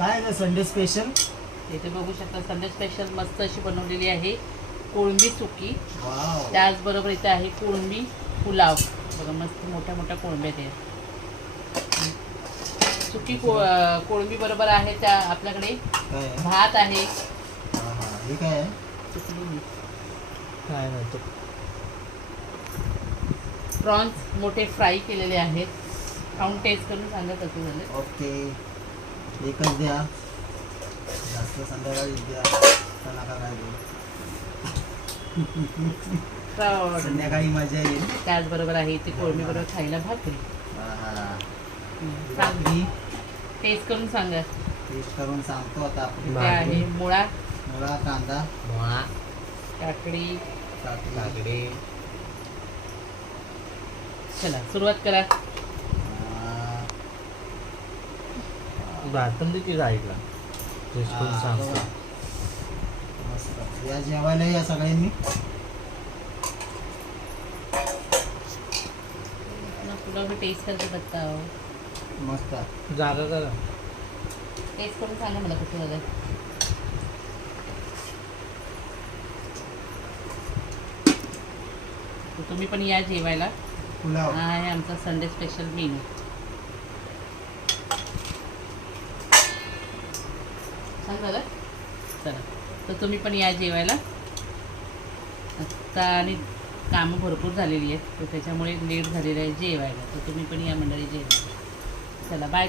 काय Sunday special? इथे बघू शकता संडे स्पेशल मस्त अशी बनवलेली आहे कोळंबी सुकी. वाव. त्याचबरोबर इथे आहे कोळंबी पुलाव. बघा मस्त मोठ्या मोठ्या कोळंब्या आहेत. सुकी कोळंबी बरोबर आहे त्या आपल्याकडे काय आहे? भात आहे. हा हा, हे काय आहे? काय नाही तो. प्रॉन्स मोठे फ्राय केलेले आहेत. खाऊन टेस्ट करून सांगा कसं झालं. ओके, एकच द्या, जास्त संध्याकाळी द्या. चला का काय देऊ? संध्याकाळी मजा येईल. त्याचबरोबर आहे इथे कोळंबी बरोबर खायला भाकरी. हा हा. सांग भाकरी टेस्ट करून सांगा. टेस्ट करून सांगतो आता आपण. इथे आहे मुळा, मुळा, कांदा, मुळा, काकडी. काकडी. चला सुरुवात करा. बातमी ऐकला टेस्ट करून सांगतो. मस्त. या जेवायला या सगळ्यांनी. पुलाव मी टेस्ट करते बघता. मस्त. जागा करा. टेस्ट करून सांगा मला कसं झालं. तर तुम्ही पण या जेवायला. पुलाव. हा आहे आमचा संडे स्पेशल मेनू. छान झालं. चला तर तुम्ही पण या जेवायला. आत्ता आणि कामं भरपूर झालेली आहेत तर त्याच्यामुळे लेट झालेलं आहे जेवायला. तर तुम्ही पण या मंडळी जेवायला. चला बाय.